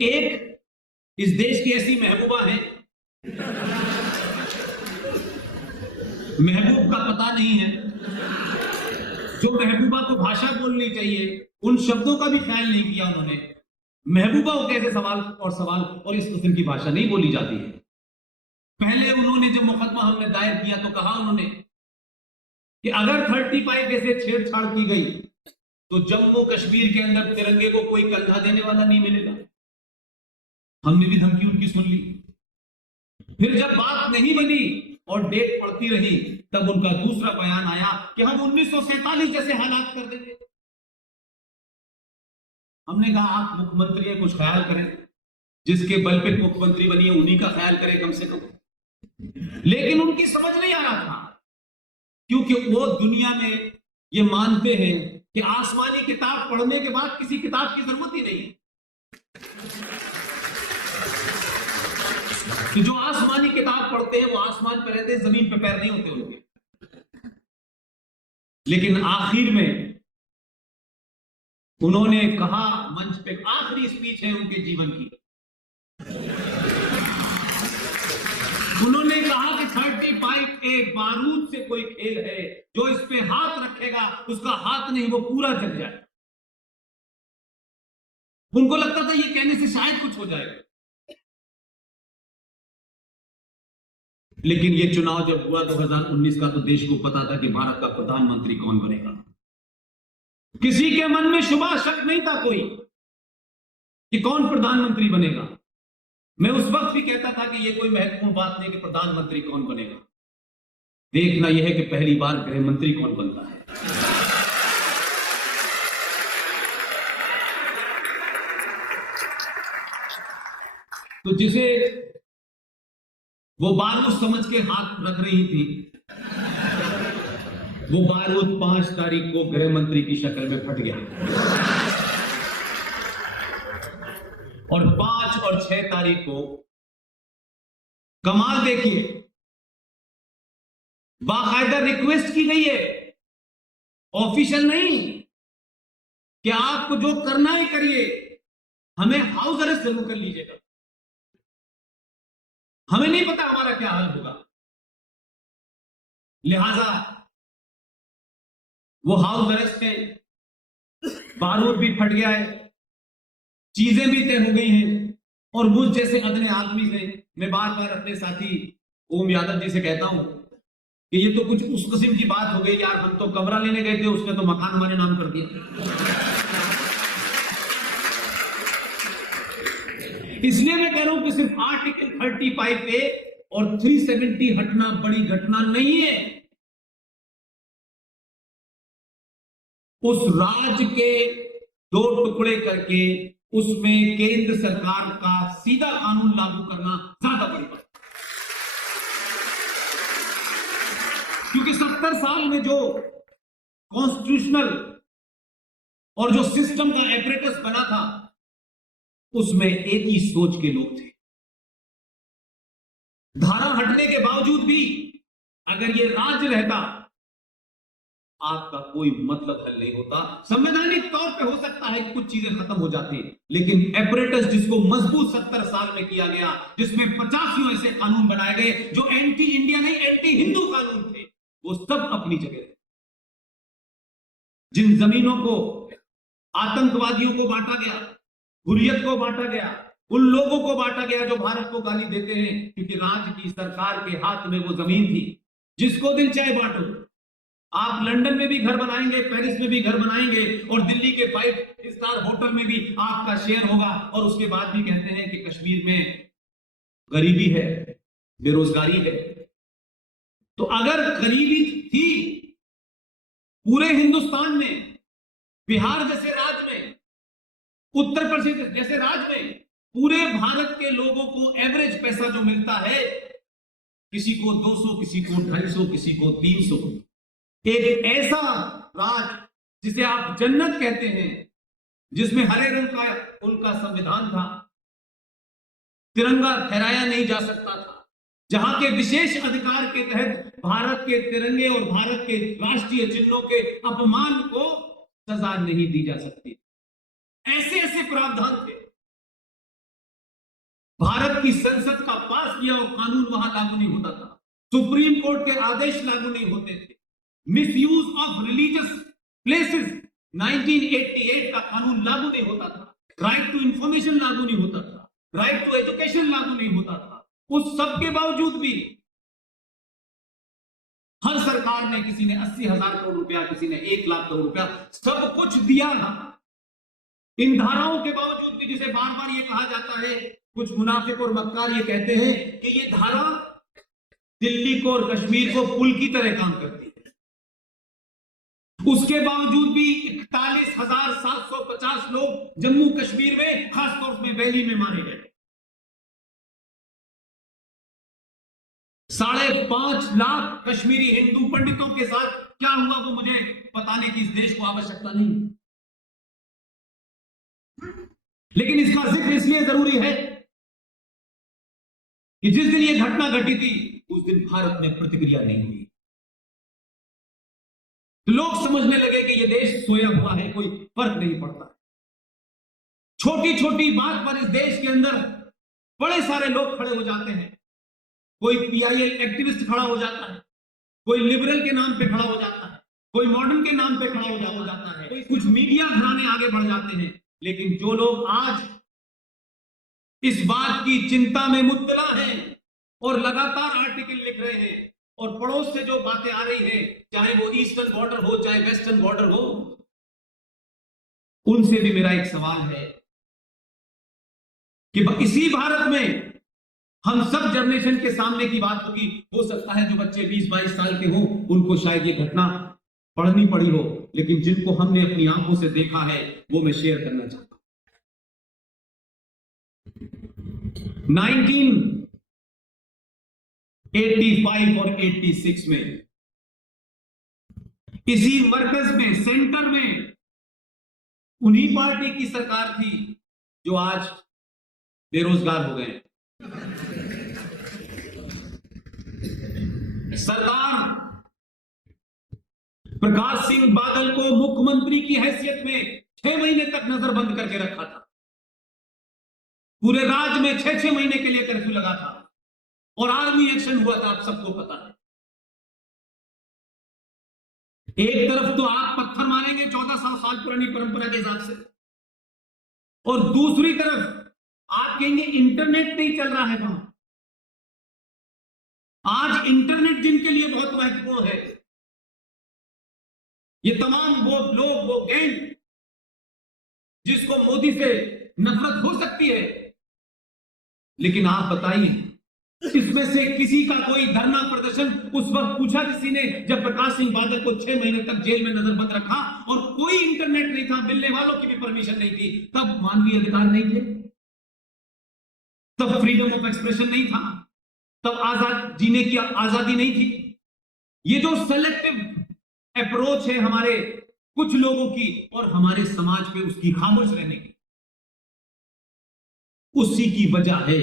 एक इस देश की ऐसी महबूबा है, महबूब का पता नहीं है, जो महबूबा को भाषा बोलनी चाहिए उन शब्दों का भी ख्याल नहीं किया उन्होंने। महबूबा को कैसे सवाल और इस किस्म की भाषा नहीं बोली जाती है। पहले उन्होंने जब मुकदमा हमने दायर किया तो कहा उन्होंने कि अगर 35 ऐसे छेड़छाड़ की गई तो जम्मू कश्मीर के अंदर तिरंगे को कोई कंधा देने वाला नहीं मिलेगा। हमने भी धमकी उनकी सुन ली। फिर जब बात नहीं बनी और डेट पड़ती रही तब उनका दूसरा बयान आया कि हम 1947 जैसे हालात कर देंगे। हमने कहा आप मुख्यमंत्री है, कुछ ख्याल करें, जिसके बल पे मुख्यमंत्री बनी है उन्हीं का ख्याल करें कम से कम। लेकिन उनकी समझ नहीं आ रहा था, क्योंकि वो दुनिया में ये मानते हैं कि आसमानी किताब पढ़ने के बाद किसी किताब की जरूरत ही नहीं, कि जो आसमानी किताब पढ़ते हैं वो आसमान पे रहते हैं, जमीन पे पैर नहीं होते उनके। लेकिन आखिर में उन्होंने कहा, मंच पे आखिरी स्पीच है उनके जीवन की, उन्होंने कहा कि 35 एक बारूद से कोई खेल है, जो इस पे हाथ रखेगा उसका हाथ नहीं वो पूरा जल जाए। उनको लगता था ये कहने से शायद कुछ हो जाएगा। लेकिन ये चुनाव जब हुआ 2019 का तो देश को पता था कि भारत का प्रधानमंत्री कौन बनेगा। किसी के मन में शुबा शक नहीं था कोई कि कौन प्रधानमंत्री बनेगा। मैं उस वक्त भी कहता था कि ये कोई महत्वपूर्ण बात नहीं कि प्रधानमंत्री कौन बनेगा, देखना यह है कि पहली बार गृह मंत्री कौन बनता है। तो जिसे वो बारूद समझ के हाथ रख रही थी, वो बारूद 5 तारीख को गृह मंत्री की शक्ल में फट गया और 5 और 6 तारीख को कमाल देखिए, बाकायदा रिक्वेस्ट की गई है, ऑफिशियल नहीं, कि आपको जो करना है करिए, हमें हाउस अरेस्ट जरूर कर लीजिएगा, हमें नहीं पता हमारा क्या हाल होगा। लिहाजा वो हाउस अरेस्ट है, बारूद भी फट गया है, चीजें भी तय हो गई हैं। और मुझ जैसे अदने आदमी से मैं बार बार अपने साथी ओम यादव जी से कहता हूं कि ये तो कुछ उस किस्म की बात हो गई यार, हम तो कमरा लेने गए थे, उसने तो मकान हमारे नाम कर दिया। इसलिए मैं कह रहा हूं कि सिर्फ आर्टिकल 35 पे और 370 हटना बड़ी घटना नहीं है। उस राज्य के 2 टुकड़े करके उसमें केंद्र सरकार का सीधा कानून लागू करना ज्यादा बड़ी बात, क्योंकि 70 साल में जो कॉन्स्टिट्यूशनल और जो सिस्टम का एपरेटस बना था उसमें एक ही सोच के लोग थे। धारा हटने के बावजूद भी अगर ये राज्य रहता आपका कोई मतलब हल नहीं होता। संवैधानिक तौर पे हो सकता है कि कुछ चीजें खत्म हो जाती, लेकिन एपरेटस जिसको मजबूत 70 साल में किया गया, जिसमें 85 ऐसे कानून बनाए गए जो एंटी इंडिया नहीं एंटी हिंदू कानून थे, वो सब अपनी जगह थे। जिन जमीनों को आतंकवादियों को बांटा गया, हुर्रियत को बांटा गया, उन लोगों को बांटा गया जो भारत को गाली देते हैं, क्योंकि राज्य की सरकार के हाथ में वो जमीन थी। जिसको दिल चाहे बांटो, आप लंदन में भी घर बनाएंगे, पेरिस में भी घर बनाएंगे और दिल्ली के 5 स्टार होटल में भी आपका शेयर होगा, और उसके बाद भी कहते हैं कि कश्मीर में गरीबी है, बेरोजगारी है। तो अगर गरीबी थी पूरे हिंदुस्तान में, बिहार जैसे राज्य में, उत्तर प्रदेश जैसे राज्य में, पूरे भारत के लोगों को एवरेज पैसा जो मिलता है, किसी को 200, किसी को 250, किसी को 300, एक ऐसा राज्य जिसे आप जन्नत कहते हैं, जिसमें हरे रंग का उनका संविधान था, तिरंगा फहराया नहीं जा सकता था, जहां के विशेष अधिकार के तहत भारत के तिरंगे और भारत के राष्ट्रीय चिन्हों के अपमान को सजा नहीं दी जा सकती, ऐसे ऐसे प्रावधान थे। भारत की संसद का पास किया हुआ कानून वहां लागू नहीं होता था, सुप्रीम कोर्ट के आदेश लागू नहीं होते थे, मिसयूज ऑफ रिलीजियस प्लेसेस 1988 का कानून लागू नहीं होता था, राइट टू इंफॉर्मेशन लागू नहीं होता था, राइट टू एजुकेशन लागू नहीं होता था। उस सब के बावजूद भी हर सरकार ने, किसी ने 80,000 करोड़ रुपया, किसी ने 1 लाख करोड़ रुपया, सब कुछ दिया था। इन धाराओं के बावजूद भी, जिसे बार बार ये कहा जाता है, कुछ मुनाफिक और मक्कार ये कहते हैं कि ये धारा दिल्ली को और कश्मीर को पुल की तरह काम करती है, उसके बावजूद भी 41,750 लोग जम्मू कश्मीर में, खासतौर में वैली में मारे गए। 5.5 लाख कश्मीरी हिंदू पंडितों के साथ क्या हुआ वो मुझे बताने की इस देश को आवश्यकता नहीं, लेकिन इसका जिक्र इसलिए जरूरी है कि जिस दिन ये घटना घटी थी उस दिन भारत में प्रतिक्रिया नहीं हुई, तो लोग समझने लगे कि ये देश सोया हुआ है, कोई फर्क नहीं पड़ता। छोटी छोटी बात पर इस देश के अंदर बड़े सारे लोग खड़े हो जाते हैं, कोई पीआईएल एक्टिविस्ट खड़ा हो जाता है, कोई लिबरल के नाम पे खड़ा हो जाता है, कोई मॉडर्न के नाम पे खड़ा हो जाता है, कुछ मीडिया घराने आगे बढ़ जाते हैं। लेकिन जो लोग आज इस बात की चिंता में मुब्तला हैं और लगातार आर्टिकल लिख रहे हैं, और पड़ोस से जो बातें आ रही हैं, चाहे वो ईस्टर्न बॉर्डर हो चाहे वेस्टर्न बॉर्डर हो, उनसे भी मेरा एक सवाल है कि इसी भारत में हम सब जनरेशन के सामने की बात होगी। हो सकता है जो बच्चे 20-22 साल के हो उनको शायद ये घटना पढ़नी पड़ी हो, लेकिन जिनको हमने अपनी आंखों से देखा है वो मैं शेयर करना चाहता हूं। 1985 और 86 में इसी मरकज में, सेंटर में, उन्हीं पार्टी की सरकार थी जो आज बेरोजगार हो गए। सरकार प्रकाश सिंह बादल को मुख्यमंत्री की हैसियत में 6 महीने तक नजरबंद करके रखा था। पूरे राज्य में 6-6 महीने के लिए कर्फ्यू लगा था और आर्मी एक्शन हुआ था, आप सबको पता है। एक तरफ तो आप पत्थर मारेंगे 1400 साल पुरानी परंपरा के हिसाब से, और दूसरी तरफ आप कहेंगे इंटरनेट नहीं चल रहा है वहां। आज इंटरनेट जिनके लिए बहुत महत्वपूर्ण है, ये तमाम वो लोग, वो गैंग जिसको मोदी से नफरत हो सकती है, लेकिन आप बताइए इसमें से किसी का कोई धरना प्रदर्शन उस वक्त पूछा किसी ने जब प्रकाश सिंह बादल को 6 महीने तक जेल में नजरबंद रखा और कोई इंटरनेट नहीं था, मिलने वालों की भी परमिशन नहीं थी, तब मानवीय अधिकार नहीं थे, तब फ्रीडम ऑफ एक्सप्रेशन नहीं था, तब आजाद जीने की आजादी नहीं थी। ये जो सेलेक्टिव अप्रोच है हमारे कुछ लोगों की और हमारे समाज पे उसकी खामोश रहने की, उसी की वजह है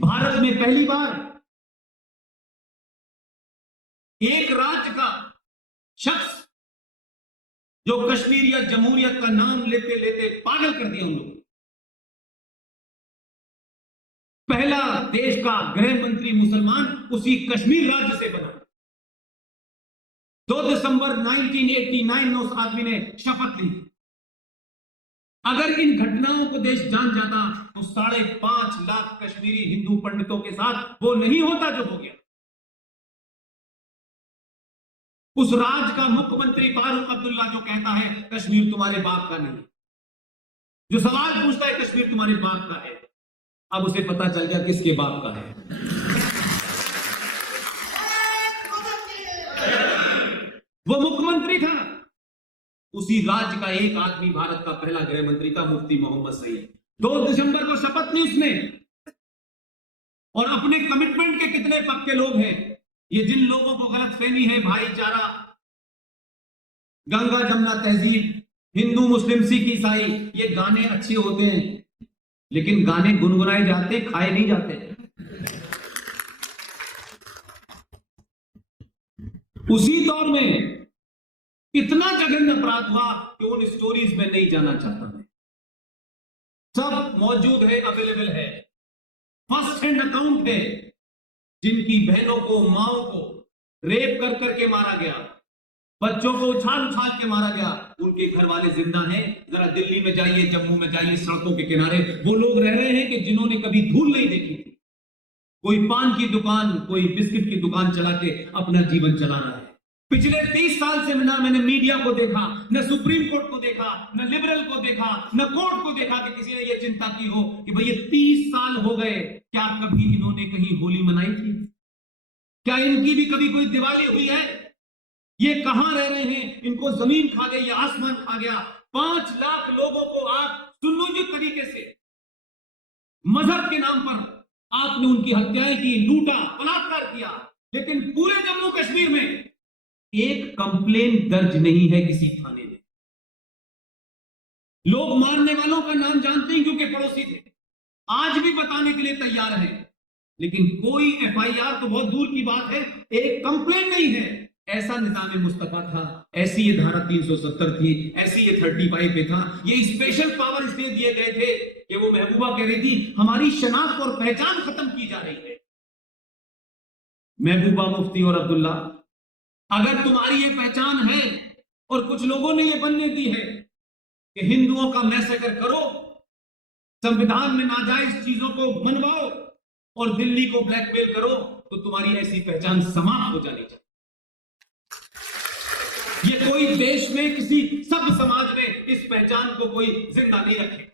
भारत में पहली बार एक राज्य का शख्स जो कश्मीर या जमहूरियत का नाम लेते लेते पागल कर दिया उन लोगों, पहला देश का गृह मंत्री मुसलमान उसी कश्मीर राज्य से बना। 2 दिसंबर 1989 में उस आदमी ने शपथ ली। अगर इन घटनाओं को देश जान जाता तो 5.5 लाख कश्मीरी हिंदू पंडितों के साथ वो नहीं होता जो हो गया। उस राज्य का मुख्यमंत्री फारूक अब्दुल्ला जो कहता है कश्मीर तुम्हारे बाप का नहीं, जो सवाल पूछता है कश्मीर तुम्हारे बाप का है, अब उसे पता चल गया किसके बाप का है। वो मुख्यमंत्री था, उसी राज्य का एक आदमी भारत का पहला गृह मंत्री था, मुफ्ती मोहम्मद सईद। 2 दिसंबर को शपथ ली उसने, और अपने कमिटमेंट के कितने पक्के लोग हैं। ये जिन लोगों को गलतफहमी है, भाईचारा, गंगा जमुना तहजीब, हिंदू मुस्लिम सिख ईसाई, ये गाने अच्छे होते हैं लेकिन गाने गुनगुनाए जाते, खाए नहीं जाते। उसी दौर में इतना जघन्य अपराध हुआ कि उन स्टोरीज में नहीं जाना चाहता मैं। सब मौजूद है, अवेलेबल है, फर्स्ट हैंड अकाउंट है, जिनकी बहनों को, माओ को रेप कर करके मारा गया, बच्चों को उछाल उछाल के मारा गया, उनके घर वाले जिंदा हैं। जरा दिल्ली में जाइए, जम्मू में जाइए, सड़कों के किनारे वो लोग रह रहे हैं कि जिन्होंने कभी धूल नहीं देखी थी। कोई पान की दुकान, कोई बिस्किट की दुकान चला के अपना जीवन चला रहा है। पिछले 30 साल से ना मैंने मीडिया को देखा, न सुप्रीम कोर्ट को देखा, न लिबरल को देखा, न कोर्ट को देखा कि किसी ने ये चिंता की हो कि भाई ये 30 साल हो गए, क्या कभी इन्होंने कहीं होली मनाई थी? क्या इनकी भी कभी कोई दिवाली हुई है? ये कहां रह रहे हैं? इनको जमीन खा गई या आसमान खा गया? 5 लाख लोगों को आप सुनियोजित तरीके से मजहब के नाम पर आपने उनकी हत्याएं की, लूटा, बलात्कार किया, लेकिन पूरे जम्मू कश्मीर में एक कंप्लेन दर्ज नहीं है किसी थाने में। लोग मारने वालों का नाम जानते हैं क्योंकि पड़ोसी थे, आज भी बताने के लिए तैयार हैं, लेकिन कोई एफआईआर तो बहुत दूर की बात है, एक कंप्लेन नहीं है। ऐसा निजाम मुस्तफा था, ऐसी ये धारा 370 थी, ऐसी ये 35 पे था। ये स्पेशल पावर इसलिए दिए गए थे कि वो महबूबा कह रही थी हमारी शनाख्त और पहचान खत्म की जा रही है। महबूबा, मुफ्ती और अब्दुल्ला, अगर तुम्हारी ये पहचान है और कुछ लोगों ने ये बनने दी है कि हिंदुओं का मैसेकर करो, संविधान में नाजायज चीजों को मनवाओ और दिल्ली को ब्लैकमेल करो, तो तुम्हारी ऐसी पहचान समाप्त हो जानी चाहिए। ये कोई देश में किसी सब समाज में इस पहचान को कोई जिंदा नहीं रखे।